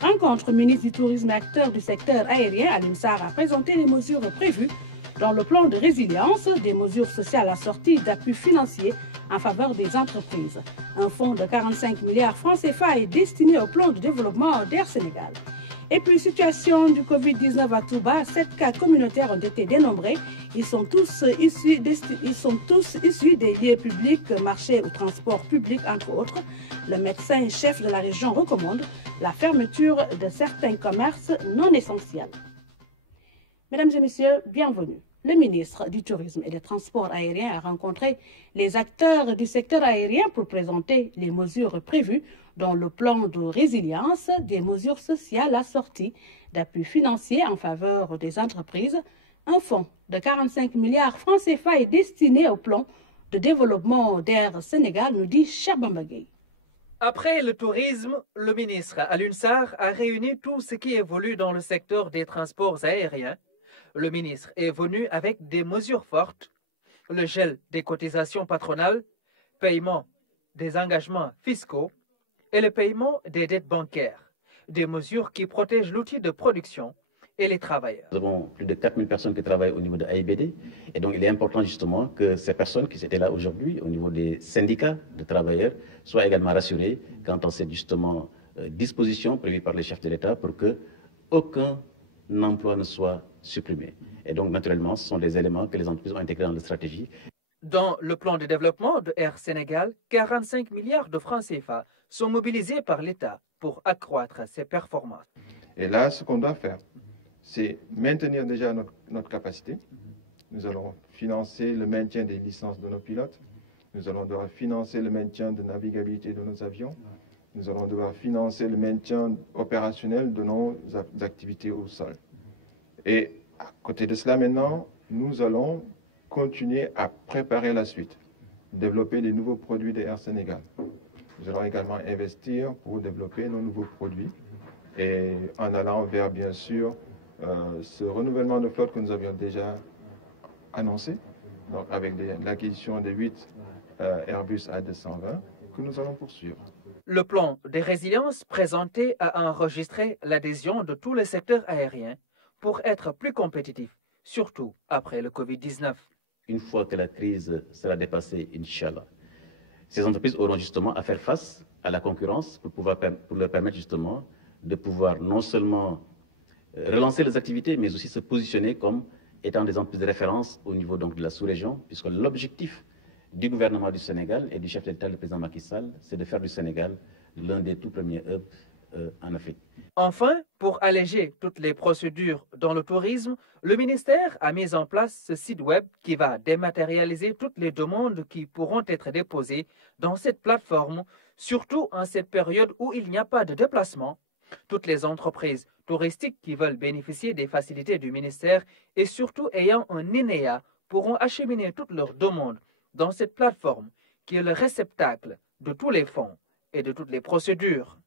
Rencontre ministre du Tourisme et acteurs du secteur aérien, Alioune Sarr a présenté les mesures prévues dans le plan de résilience, des mesures sociales assorties d'appui financier en faveur des entreprises. Un fonds de 45 milliards francs CFA est destiné au plan de développement d'Air Sénégal. Et puis, situation du Covid-19 à Touba, 7 cas communautaires ont été dénombrés. Ils sont tous issus des lieux publics, marchés ou transports publics, entre autres. Le médecin chef de la région recommande la fermeture de certains commerces non essentiels. Mesdames et messieurs, bienvenue. Le ministre du Tourisme et des Transports aériens a rencontré les acteurs du secteur aérien pour présenter les mesures prévues dans le plan de résilience, des mesures sociales assorties d'appui financier en faveur des entreprises. Un fonds de 45 milliards francs CFA est destiné au plan de développement d'Air Sénégal, nous dit Cherbamba Gueye. Après le tourisme, le ministre Alioune Sarr a réuni tout ce qui évolue dans le secteur des transports aériens. Le ministre est venu avec des mesures fortes, le gel des cotisations patronales, paiement des engagements fiscaux et le paiement des dettes bancaires, des mesures qui protègent l'outil de production et les travailleurs. Nous avons plus de 4000 personnes qui travaillent au niveau de AIBD et donc il est important justement que ces personnes qui étaient là aujourd'hui au niveau des syndicats de travailleurs soient également rassurées quant à cette justement disposition prévue par les chefs de l'État pour que aucun emploi ne soit supprimé. Et donc naturellement ce sont des éléments que les entreprises ont intégrés dans la stratégie. Dans le plan de développement de Air Sénégal, 45 milliards de francs CFA sont mobilisés par l'État pour accroître ses performances. Et là, ce qu'on doit faire, c'est maintenir déjà notre capacité. Nous allons financer le maintien des licences de nos pilotes. Nous allons devoir financer le maintien de navigabilité de nos avions. Nous allons devoir financer le maintien opérationnel de nos activités au sol. Et à côté de cela, maintenant, nous allons continuer à préparer la suite, développer les nouveaux produits de Air Sénégal. Nous allons également investir pour développer nos nouveaux produits et en allant vers, bien sûr, ce renouvellement de flotte que nous avions déjà annoncé, donc avec l'acquisition de 8 Airbus A220 que nous allons poursuivre. Le plan de résilience présenté a enregistré l'adhésion de tous les secteurs aériens pour être plus compétitifs, surtout après le Covid-19. Une fois que la crise sera dépassée, Inch'Allah, ces entreprises auront justement à faire face à la concurrence pour leur permettre justement de pouvoir non seulement relancer les activités, mais aussi se positionner comme étant des entreprises de référence au niveau donc de la sous-région, puisque l'objectif du gouvernement du Sénégal et du chef d'État, le président Macky Sall, c'est de faire du Sénégal l'un des tout premiers hubs en Afrique. Enfin, pour alléger toutes les procédures dans le tourisme, le ministère a mis en place ce site web qui va dématérialiser toutes les demandes qui pourront être déposées dans cette plateforme, surtout en cette période où il n'y a pas de déplacement. Toutes les entreprises touristiques qui veulent bénéficier des facilités du ministère et surtout ayant un INEA pourront acheminer toutes leurs demandes dans cette plateforme qui est le réceptacle de tous les fonds et de toutes les procédures.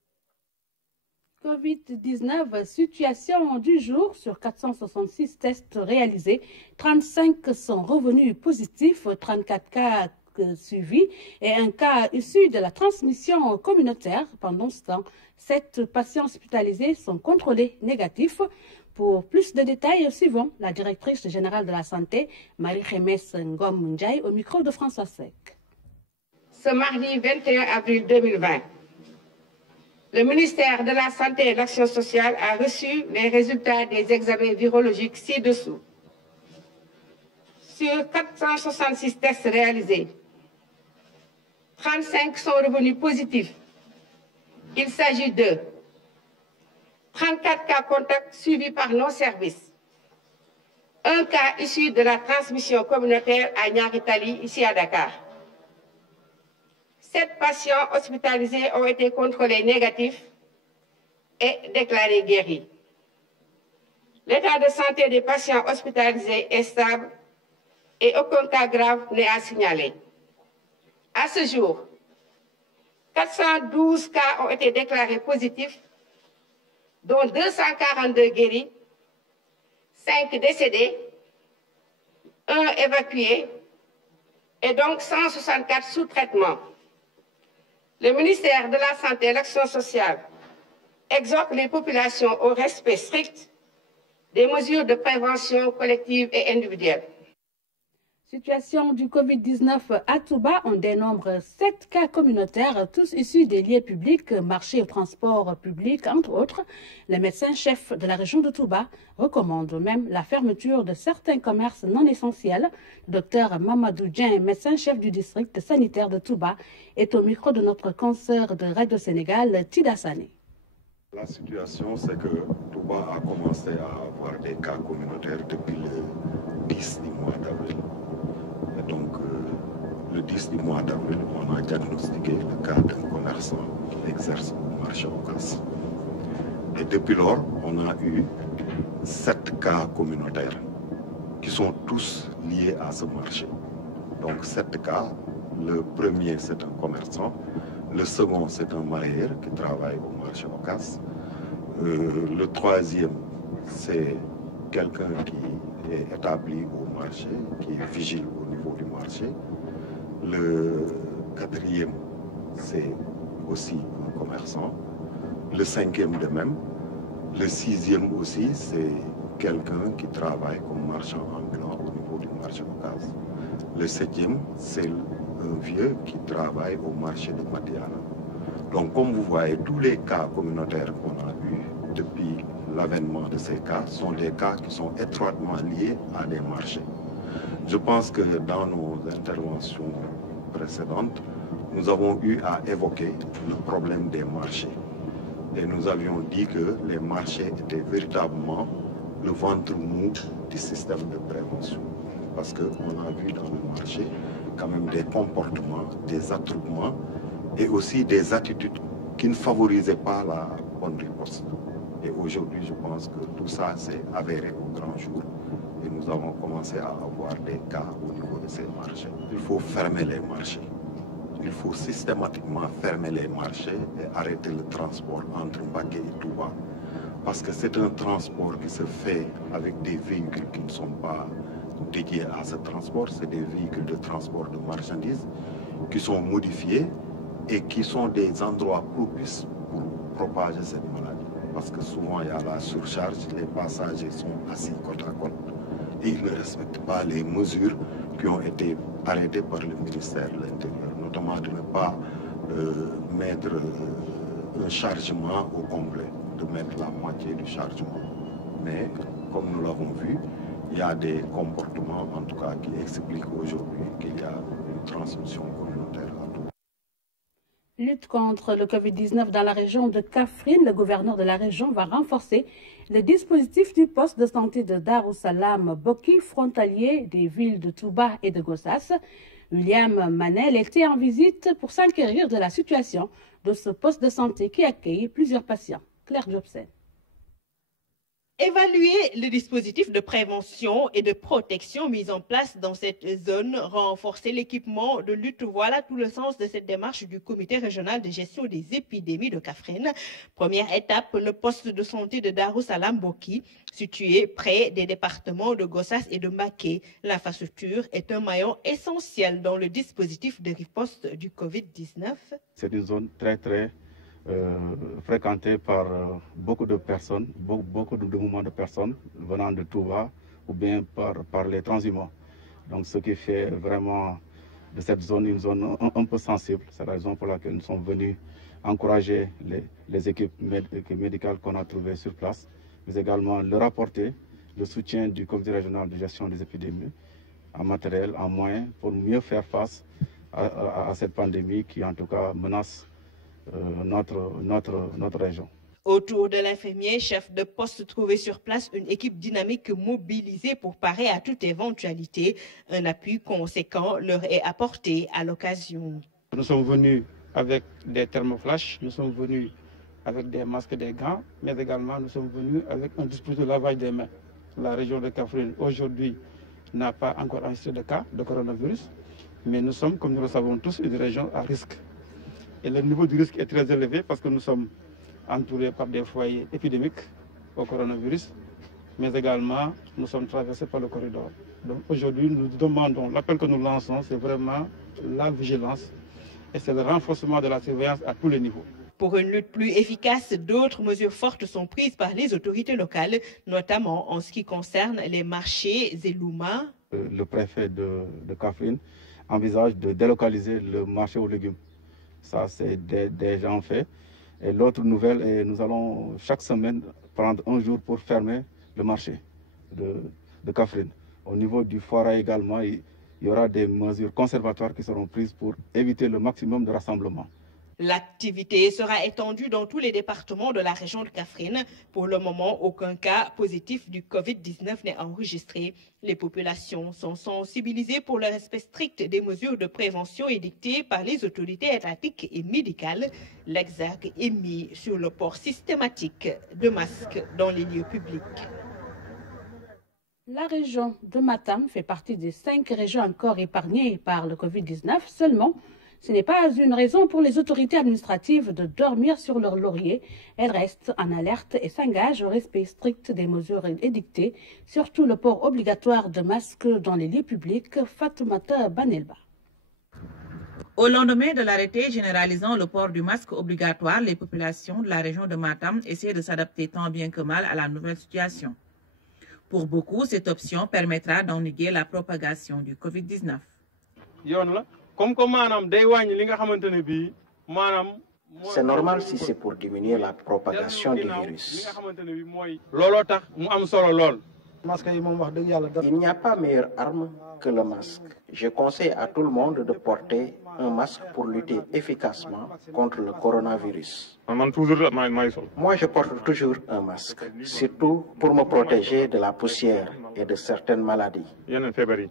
Covid-19, situation du jour. Sur 466 tests réalisés, 35 sont revenus positifs, 34 cas suivis et un cas issu de la transmission communautaire. Pendant ce temps, 7 patients hospitalisés sont contrôlés négatifs. Pour plus de détails, suivons la directrice générale de la santé, Marie-Khemesse Ngom Ndiaye, au micro de François Seck. Ce mardi 21 avril 2020, le ministère de la Santé et de l'Action sociale a reçu les résultats des examens virologiques ci-dessous. Sur 466 tests réalisés, 35 sont revenus positifs. Il s'agit de 34 cas contacts suivis par nos services, un cas issu de la transmission communautaire à Niaritali, ici à Dakar. 7 patients hospitalisés ont été contrôlés négatifs et déclarés guéris. L'état de santé des patients hospitalisés est stable et aucun cas grave n'est à signaler. À ce jour, 412 cas ont été déclarés positifs, dont 242 guéris, 5 décédés, 1 évacué et donc 164 sous traitement. Le ministère de la Santé et de l'Action sociale exhorte les populations au respect strict des mesures de prévention collective et individuelle. Situation du Covid-19 à Touba, on dénombre 7 cas communautaires, tous issus des lieux publics, marchés ou transports publics, entre autres. Le médecin-chef de la région de Touba recommande même la fermeture de certains commerces non essentiels. Le docteur Mamadou Dien, médecin-chef du district sanitaire de Touba, est au micro de notre consoeur de Radio Sénégal, Tida Sané. La situation, c'est que Touba a commencé à avoir des cas communautaires depuis le 10 du mois d'avril. Et donc, le 10 du mois d'avril, on a diagnostiqué le cas d'un commerçant qui exerce au marché Ocass. Et depuis lors, on a eu 7 cas communautaires qui sont tous liés à ce marché. Donc 7 cas, le premier c'est un commerçant, le second c'est un marailleur qui travaille au marché Ocass, le troisième c'est quelqu'un qui est établi au marché, qui est vigile au niveau du marché, le quatrième c'est aussi un commerçant, le cinquième de même, le sixième aussi c'est quelqu'un qui travaille comme marchand ambulant au niveau du marché Ocass. Le septième, c'est un vieux qui travaille au marché de Madiana. Donc, comme vous voyez, tous les cas communautaires qu'on a eus depuis l'avènement de ces cas sont des cas qui sont étroitement liés à des marchés. Je pense que dans nos interventions précédentes, nous avons eu à évoquer le problème des marchés. Et nous avions dit que les marchés étaient véritablement le ventre mou du système de prévention. Parce qu'on a vu dans le marché quand même des comportements, des attroupements et aussi des attitudes qui ne favorisaient pas la bonne riposte. Et aujourd'hui, je pense que tout ça s'est avéré au grand jour et nous avons commencé à avoir des cas au niveau de ces marchés. Il faut fermer les marchés. Il faut systématiquement fermer les marchés et arrêter le transport entre Mbacké et Touba. Parce que c'est un transport qui se fait avec des véhicules qui ne sont pas dédiés à ce transport. C'est des véhicules de transport de marchandises qui sont modifiés et qui sont des endroits propices pour propager cette maladie. Parce que souvent il y a la surcharge, les passagers sont assis côte à côte et ils ne respectent pas les mesures qui ont été arrêtées par le ministère de l'Intérieur, notamment de ne pas mettre un chargement au complet, de mettre la moitié du chargement. Mais comme nous l'avons vu, il y a des comportements en tout cas qui expliquent aujourd'hui qu'il y a une transmission communautaire à tout. Lutte contre le Covid-19 dans la région de Kaffrine, le gouverneur de la région va renforcer le dispositif du poste de santé de Darussalam Boki, frontalier des villes de Touba et de Gossas. William Manel était en visite pour s'inquérir de la situation de ce poste de santé qui accueille plusieurs patients. Claire Jobsen. Évaluer le dispositif de prévention et de protection mis en place dans cette zone, renforcer l'équipement de lutte, voilà tout le sens de cette démarche du comité régional de gestion des épidémies de Kaffrine. Première étape, le poste de santé de Darussalam Boki, situé près des départements de Gossas et de Mbacké. L'infrastructure est un maillon essentiel dans le dispositif de riposte du Covid-19. C'est une zone très fréquentée par beaucoup de personnes, beaucoup de mouvements de personnes venant de Touba ou bien par les transhumants. Donc ce qui fait vraiment de cette zone une zone un peu sensible. C'est la raison pour laquelle nous sommes venus encourager les équipes médicales qu'on a trouvées sur place, mais également leur apporter le soutien du comité régional de gestion des épidémies en matériel, en moyens, pour mieux faire face à cette pandémie qui en tout cas menace notre région. Autour de l'infirmier, chef de poste trouvé sur place, une équipe dynamique mobilisée pour parer à toute éventualité. Un appui conséquent leur est apporté à l'occasion. Nous sommes venus avec des thermoflash, nous sommes venus avec des masques et des gants, mais également nous sommes venus avec un dispositif de lavage des mains. La région de Kaffrine aujourd'hui n'a pas encore enregistré de cas de coronavirus, mais nous sommes, comme nous le savons tous, une région à risque. Et le niveau du risque est très élevé parce que nous sommes entourés par des foyers épidémiques au coronavirus, mais également nous sommes traversés par le corridor. Donc aujourd'hui, nous demandons, l'appel que nous lançons, c'est vraiment la vigilance et c'est le renforcement de la surveillance à tous les niveaux. Pour une lutte plus efficace, d'autres mesures fortes sont prises par les autorités locales, notamment en ce qui concerne les marchés Zelouma. Le préfet de Kaffrine envisage de délocaliser le marché aux légumes. Ça, c'est déjà en fait. Et l'autre nouvelle, nous allons chaque semaine prendre un jour pour fermer le marché de Kaffrine. Au niveau du foire également, il y aura des mesures conservatoires qui seront prises pour éviter le maximum de rassemblement. L'activité sera étendue dans tous les départements de la région de Kaffrine. Pour le moment, aucun cas positif du Covid-19 n'est enregistré. Les populations sont sensibilisées pour le respect strict des mesures de prévention édictées par les autorités étatiques et médicales. L'exergue est mis sur le port systématique de masques dans les lieux publics. La région de Matam fait partie des 5 régions encore épargnées par le Covid-19. Seulement, ce n'est pas une raison pour les autorités administratives de dormir sur leur laurier. Elles restent en alerte et s'engagent au respect strict des mesures édictées, surtout le port obligatoire de masques dans les lieux publics. Fatoumata Banelba. Au lendemain de l'arrêté généralisant le port du masque obligatoire, les populations de la région de Matam essaient de s'adapter tant bien que mal à la nouvelle situation. Pour beaucoup, cette option permettra d'endiguer la propagation du Covid-19. C'est normal si c'est pour diminuer la propagation du virus. Il n'y a pas meilleure arme que le masque. Je conseille à tout le monde de porter un masque pour lutter efficacement contre le coronavirus. Moi, je porte toujours un masque, surtout pour me protéger de la poussière et de certaines maladies.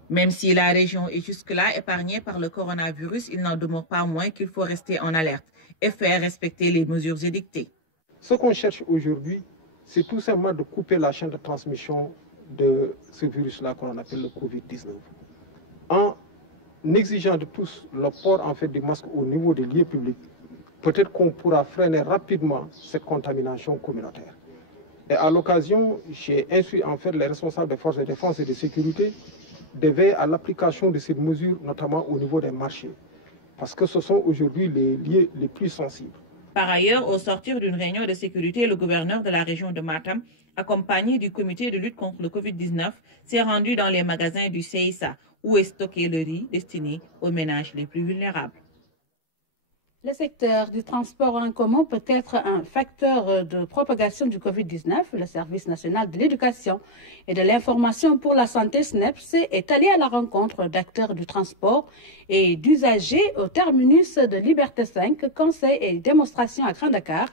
Même si la région est jusque-là épargnée par le coronavirus, il n'en demeure pas moins qu'il faut rester en alerte et faire respecter les mesures édictées. Ce qu'on cherche aujourd'hui, c'est tout simplement de couper la chaîne de transmission de ce virus-là qu'on appelle le Covid-19. En exigeant de tous le port du masque au niveau des lieux publics, peut-être qu'on pourra freiner rapidement cette contamination communautaire. Et à l'occasion, j'ai instruit les responsables des forces de défense et de sécurité de veiller à l'application de ces mesures, notamment au niveau des marchés, parce que ce sont aujourd'hui les lieux les plus sensibles. Par ailleurs, au sortir d'une réunion de sécurité, le gouverneur de la région de Matam, accompagné du comité de lutte contre le Covid-19, s'est rendu dans les magasins du CISA, où est stocké le riz destiné aux ménages les plus vulnérables. Le secteur du transport en commun peut être un facteur de propagation du Covid-19. Le Service national de l'éducation et de l'information pour la santé, SNEPS, est allé à la rencontre d'acteurs du transport et d'usagers au terminus de Liberté 5, conseil et démonstration à Grand Dakar.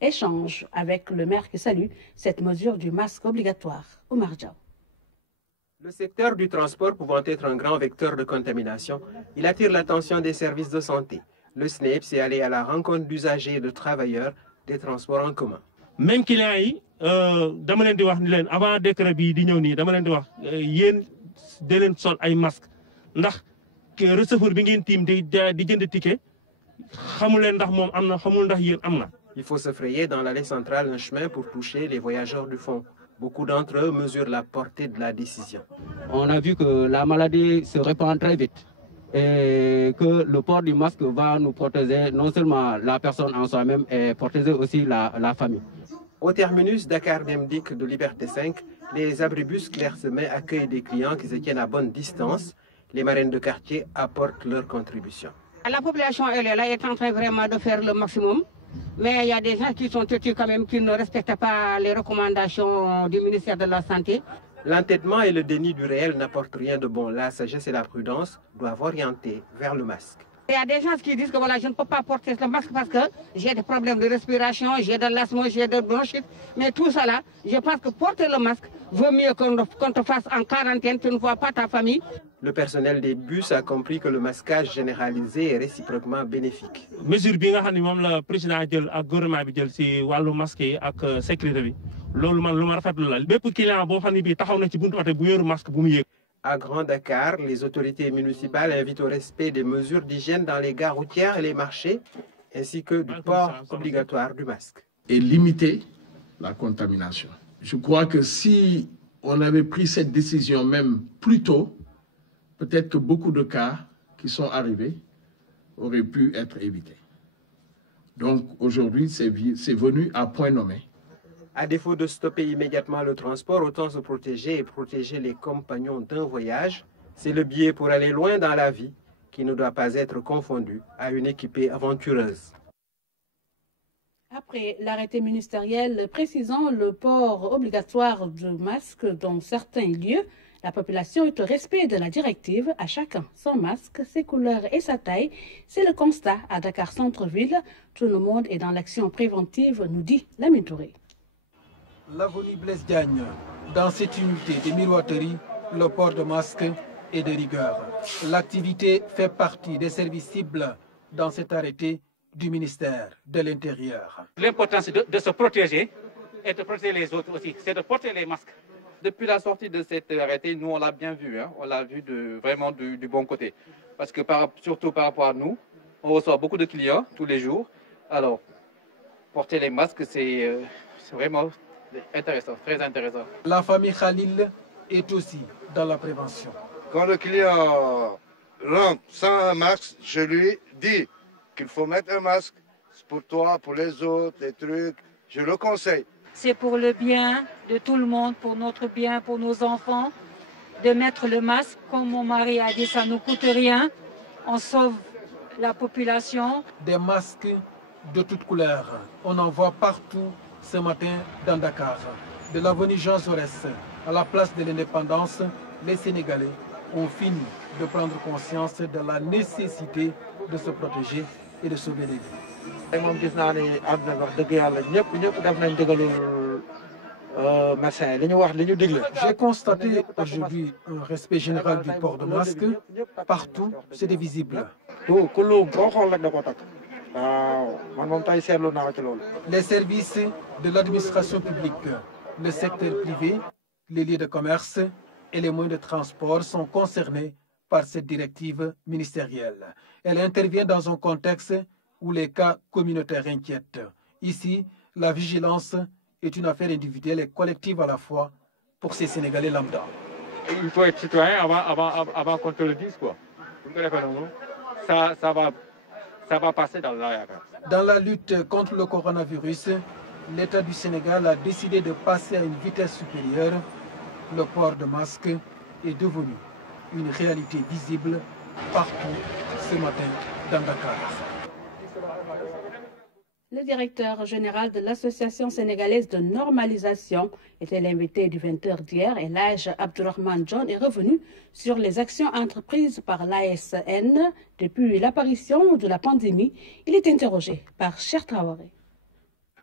Échange avec le maire qui salue cette mesure du masque obligatoire. Oumar Diaw. Le secteur du transport pouvant être un grand vecteur de contamination, il attire l'attention des services de santé. Le SNEPS est allé à la rencontre d'usagers et de travailleurs des transports en commun. Même clients yi dama leen di wax ni leen avant décret bi di ñëw nii dama leen di wax yéen de leen sol ay masque ndax receveur bi ngeen tiim di jënd ticket xamul leen ndax moom am na xamul ndax yéen am na. Il faut se frayer dans l'allée centrale un chemin pour toucher les voyageurs du fond. Beaucoup d'entre eux mesurent la portée de la décision. On a vu que la maladie se répand très vite. Et que le port du masque va nous protéger non seulement la personne en soi-même, et protéger aussi la famille. Au terminus Dakar Demdik de Liberté 5, les abribus clairsemés accueillent des clients qui se tiennent à bonne distance. Les marraines de quartier apportent leur contribution. La population, elle est là, est en train vraiment de faire le maximum. Mais il y a des gens qui sont têtus quand même, qui ne respectent pas les recommandations du ministère de la Santé. L'entêtement et le déni du réel n'apportent rien de bon. La sagesse et la prudence doivent orienter vers le masque. Il y a des gens qui disent que voilà, je ne peux pas porter le masque parce que j'ai des problèmes de respiration, j'ai de l'asthme, j'ai de bronchite. Mais tout ça là, je pense que porter le masque vaut mieux qu'on te fasse en quarantaine, tu ne vois pas ta famille. Le personnel des bus a compris que le masquage généralisé est réciproquement bénéfique. Mesure bi nga xam ne moom la président jël ak gouvernement bi jël ci wàllu masque yi ak sécurité bi loolu man lu ma rafetlu la bépp client boo xam ne bii taxaw na ci buntu oto bu yoru masque bu mu yéeg. À Grand Dakar, les autorités municipales invitent au respect des mesures d'hygiène dans les gares routières et les marchés, ainsi que du port obligatoire du masque. Et limiter la contamination. Je crois que si on avait pris cette décision même plus tôt, peut-être que beaucoup de cas qui sont arrivés auraient pu être évités. Donc aujourd'hui, c'est venu à point nommé. À défaut de stopper immédiatement le transport, autant se protéger et protéger les compagnons d'un voyage. C'est le biais pour aller loin dans la vie qui ne doit pas être confondu à une équipée aventureuse. Après l'arrêté ministériel précisant le port obligatoire de masques dans certains lieux, la population est au respect de la directive, à chacun son masque, ses couleurs et sa taille. C'est le constat à Dakar Centre-Ville. Tout le monde est dans l'action préventive, nous dit Lamine Touré. L'avenue Blaise Diagne, dans cette unité de miroiterie, le port de masque est de rigueur. L'activité fait partie des services cibles dans cet arrêté du ministère de l'Intérieur. L'important, c'est de se protéger et de protéger les autres aussi. C'est de porter les masques. Depuis la sortie de cet arrêté, nous, on l'a bien vu. Hein. On l'a vu vraiment du bon côté. Parce que surtout par rapport à nous, on reçoit beaucoup de clients tous les jours. Alors, porter les masques, c'est vraiment intéressant, très intéressant. La famille Khalil est aussi dans la prévention. Quand le client rentre sans un masque, je lui dis qu'il faut mettre un masque pour toi, pour les autres, les trucs. Je le conseille. C'est pour le bien de tout le monde, pour notre bien, pour nos enfants, de mettre le masque. Comme mon mari a dit, ça ne nous coûte rien. On sauve la population. Des masques de toutes couleurs. On en voit partout ce matin dans Dakar. De l'avenue Jean Jaurès à la place de l'Indépendance, les Sénégalais ont fini de prendre conscience de la nécessité de se protéger et de sauver les vies. J'ai constaté aujourd'hui un respect général du port de masque. Partout, c'était visible. Les services de l'administration publique, le secteur privé, les lieux de commerce et les moyens de transport sont concernés par cette directive ministérielle. Elle intervient dans un contexte où les cas communautaires inquiètent. Ici, la vigilance est une affaire individuelle et collective à la fois pour ces Sénégalais lambda. Il faut être citoyen avant qu'on te le dise, quoi. Ça va passer dans la... Dans la lutte contre le coronavirus, l'État du Sénégal a décidé de passer à une vitesse supérieure. Le port de masque est devenu une réalité visible partout ce matin dans Dakar. Le directeur général de l'Association sénégalaise de normalisation était l'invité du 20h d'hier et l'âge Abdourahmane John est revenu sur les actions entreprises par l'ASN depuis l'apparition de la pandémie. Il est interrogé par Cheikh Traoré.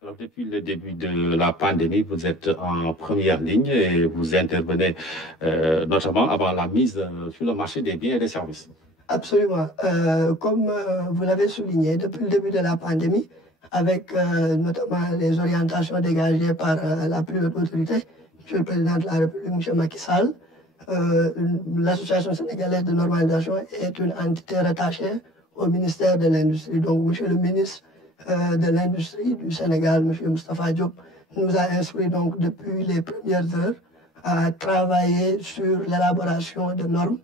Alors, depuis le début de la pandémie, vous êtes en première ligne et vous intervenez notamment avant la mise sur le marché des biens et des services. Absolument. Comme vous l'avez souligné, depuis le début de la pandémie, avec notamment les orientations dégagées par la plus haute autorité, M. le Président de la République, M. Macky Sall, l'Association sénégalaise de normalisation est une entité rattachée au ministère de l'Industrie. Donc, M. le ministre de l'Industrie du Sénégal, M. Moustapha Diop, nous a instruit donc depuis les premières heures à travailler sur l'élaboration de normes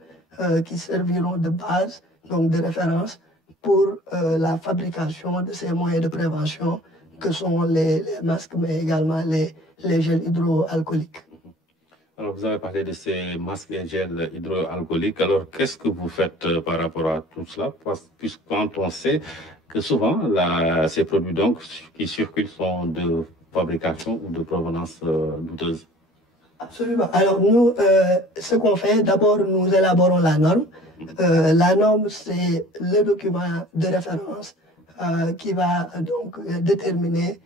qui serviront de base, donc de référence, pour la fabrication de ces moyens de prévention que sont les masques, mais également les gels hydroalcooliques. Alors, vous avez parlé de ces masques et gels hydroalcooliques. Alors, qu'est-ce que vous faites par rapport à tout cela? Puisque quand on sait que souvent, ces produits donc, qui circulent sont de fabrication ou de provenance douteuse. Absolument. Alors, nous, ce qu'on fait, d'abord, nous élaborons la norme. La norme, c'est le document de référence qui va donc déterminer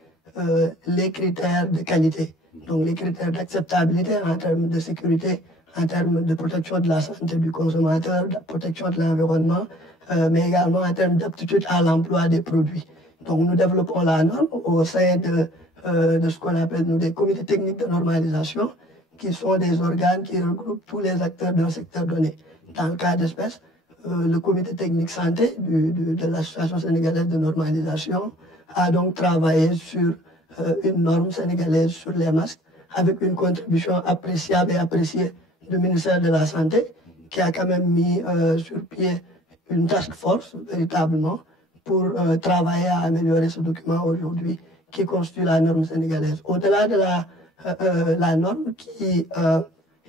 les critères de qualité. Donc les critères d'acceptabilité en termes de sécurité, en termes de protection de la santé du consommateur, de protection de l'environnement, mais également en termes d'aptitude à l'emploi des produits. Donc nous développons la norme au sein de ce qu'on appelle nous, des comités techniques de normalisation, qui sont des organes qui regroupent tous les acteurs d'un secteur donné. Dans le cas d'espèce, le comité technique santé de l'Association sénégalaise de normalisation a donc travaillé sur une norme sénégalaise sur les masques avec une contribution appréciable et appréciée du ministère de la Santé qui a quand même mis sur pied une task force véritablement pour travailler à améliorer ce document aujourd'hui qui constitue la norme sénégalaise. Au-delà de la norme qui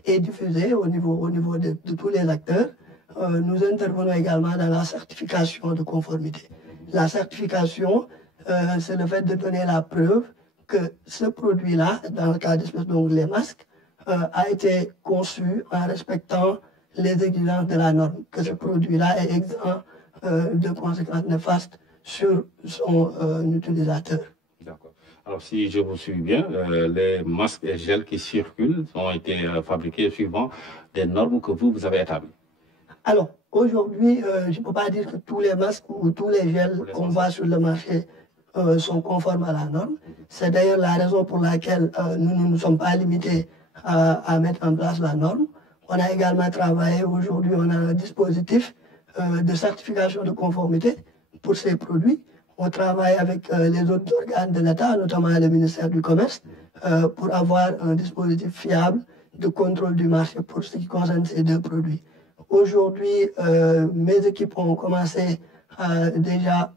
est diffusée au niveau de tous les acteurs, nous intervenons également dans la certification de conformité. La certification, c'est le fait de donner la preuve que ce produit-là, dans le cas d'espèce donc les masques, a été conçu en respectant les exigences de la norme, que ce produit-là est exempt de conséquences néfastes sur son utilisateur. D'accord. Alors, si je vous suis bien, les masques et gels qui circulent ont été fabriqués suivant des normes que vous avez établies. Alors, aujourd'hui, je ne peux pas dire que tous les masques ou tous les gels qu'on voit sur le marché sont conformes à la norme. C'est d'ailleurs la raison pour laquelle nous ne sommes pas limités à mettre en place la norme. On a également travaillé, aujourd'hui, on a un dispositif de certification de conformité pour ces produits. On travaille avec les autres organes de l'État, notamment le ministère du Commerce, pour avoir un dispositif fiable de contrôle du marché pour ce qui concerne ces deux produits. Aujourd'hui, mes équipes ont commencé déjà,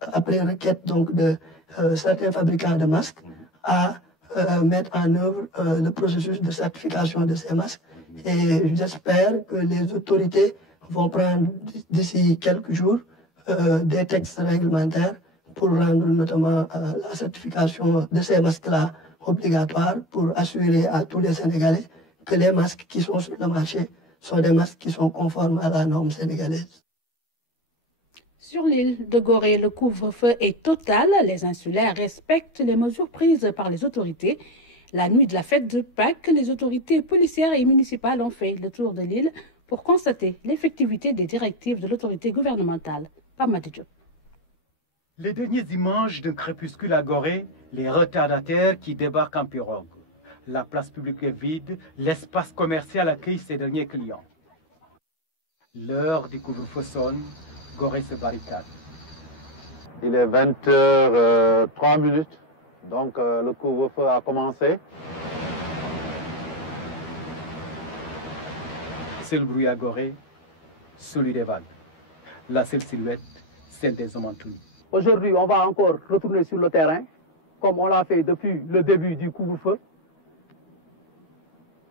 après requête donc, de certains fabricants de masques, à mettre en œuvre le processus de certification de ces masques. Et j'espère que les autorités vont prendre d'ici quelques jours des textes réglementaires pour rendre notamment la certification de ces masques-là obligatoire pour assurer à tous les Sénégalais que les masques qui sont sur le marché sont des masques qui sont conformes à la norme sénégalaise. Sur l'île de Gorée, le couvre-feu est total. Les insulaires respectent les mesures prises par les autorités. La nuit de la fête de Pâques, les autorités policières et municipales ont fait le tour de l'île pour constater l'effectivité des directives de l'autorité gouvernementale. Pamadi Diop. Les dernières images d'un crépuscule à Gorée, les retardataires qui débarquent en pirogue. La place publique est vide, l'espace commercial accueille ses derniers clients. L'heure du couvre-feu sonne, Gorée se barricade. Il est 20h03, donc le couvre-feu a commencé. Seul bruit à Gorée, celui des vagues. La seule silhouette, celle des hommes en tenue. Aujourd'hui, on va encore retourner sur le terrain, comme on l'a fait depuis le début du couvre-feu.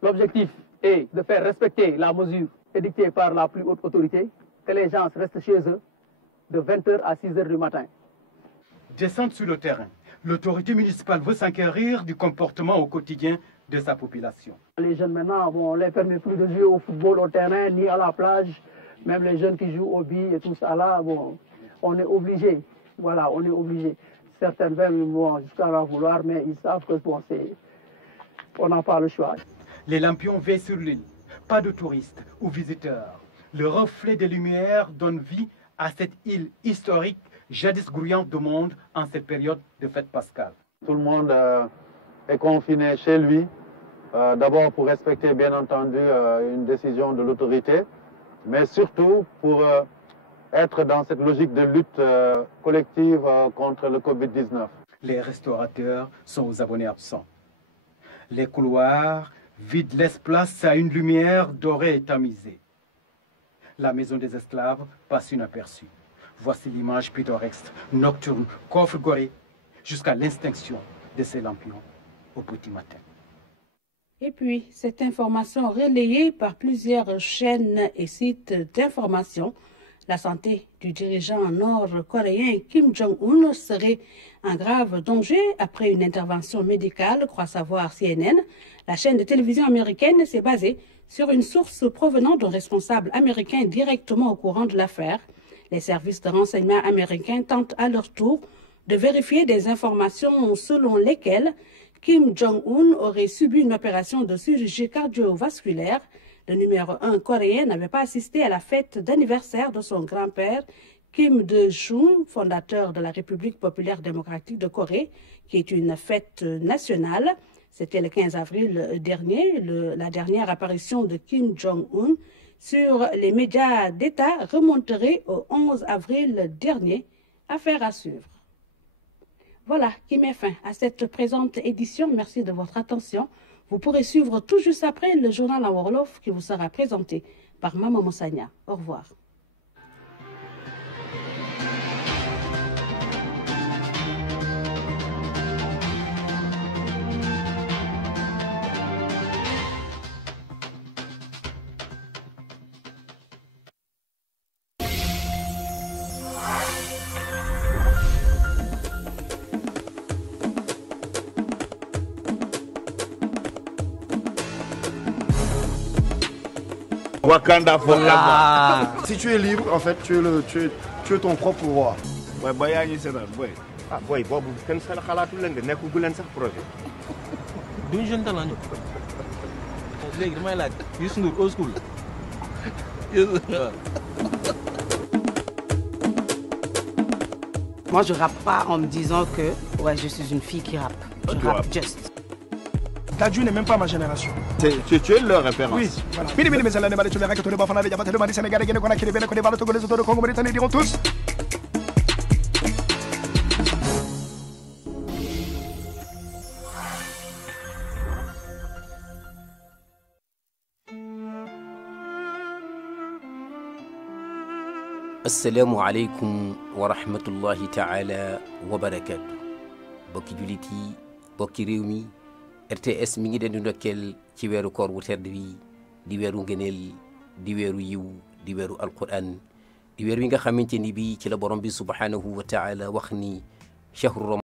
L'objectif est de faire respecter la mesure édictée par la plus haute autorité, que les gens restent chez eux de 20h à 6h du matin. Descendre sur le terrain, l'autorité municipale veut s'enquérir du comportement au quotidien de sa population. Les jeunes maintenant, bon, on ne les permet plus de jouer au football au terrain, ni à la plage. Même les jeunes qui jouent au billes et tout ça là, bon, on est obligé. Voilà, on est obligé. Certains vont jusqu'à la vouloir, mais ils savent que bon, on n'a pas le choix. Les lampions veillent sur l'île. Pas de touristes ou visiteurs. Le reflet des lumières donne vie à cette île historique, jadis grouillante de monde en cette période de fête pascale. Tout le monde est confiné chez lui, d'abord pour respecter bien entendu une décision de l'autorité, mais surtout pour être dans cette logique de lutte collective contre le Covid-19. Les restaurateurs sont aux abonnés absents. Les couloirs vides laissent place à une lumière dorée et tamisée. La maison des esclaves passe inaperçue. Voici l'image pittoresque, nocturne, qu'offre Gorée jusqu'à l'extinction de ces lampions au petit matin. Et puis, cette information relayée par plusieurs chaînes et sites d'information, la santé du dirigeant nord-coréen Kim Jong-un serait en grave danger après une intervention médicale, croit savoir CNN. La chaîne de télévision américaine s'est basée sur une source provenant d'un responsable américain directement au courant de l'affaire. Les services de renseignement américains tentent à leur tour de vérifier des informations selon lesquelles Kim Jong-un aurait subi une opération de chirurgie cardiovasculaire. Le numéro 1 coréen n'avait pas assisté à la fête d'anniversaire de son grand-père, Kim De-jong, fondateur de la République populaire démocratique de Corée, qui est une fête nationale. C'était le 15 avril dernier, la dernière apparition de Kim Jong-un sur les médias d'État remonterait au 11 avril dernier. Affaire à suivre. Voilà qui met fin à cette présente édition. Merci de votre attention. Vous pourrez suivre tout juste après le journal en Wolof qui vous sera présenté par Maman Moussagna. Au revoir. Wakanda forever. Si tu es libre, en fait, tu es ton propre roi. Ouais, boy, yaa ngi seetaan boy. Ah boy, boobu kenn seen xalaatul leen de nekkul gu leen sax projet. duñu jeune talent ñu. léegi damay laaj Youssou Ndour old school. Moi, je rappe pas en me disant que ouais, je suis une fille qui rappe. Je rappe just. Dadju n'est même pas ma génération. Tu es leur référence. Oui, voilà. Bini bini mesala ne bale tu le règles le bafana de Jabata le Mali Sénégalais Guinée Conakry Bénin Côte d'Ivoire le Togo les autres Congo Mauritanie diront tous. Assalamu alaikum wa rahmatullahi ta'ala wa barakatuh. Bokki julit yi bokki réew mi RTS mi ngi leen di ndokkeel ci weeru koor wu tedd wi di weeru ngëneel di weeru yiw di weeru alquran di weer wi nga xamante ni bi ci la borom bi subhanahu wa ta'ala wax ni shahru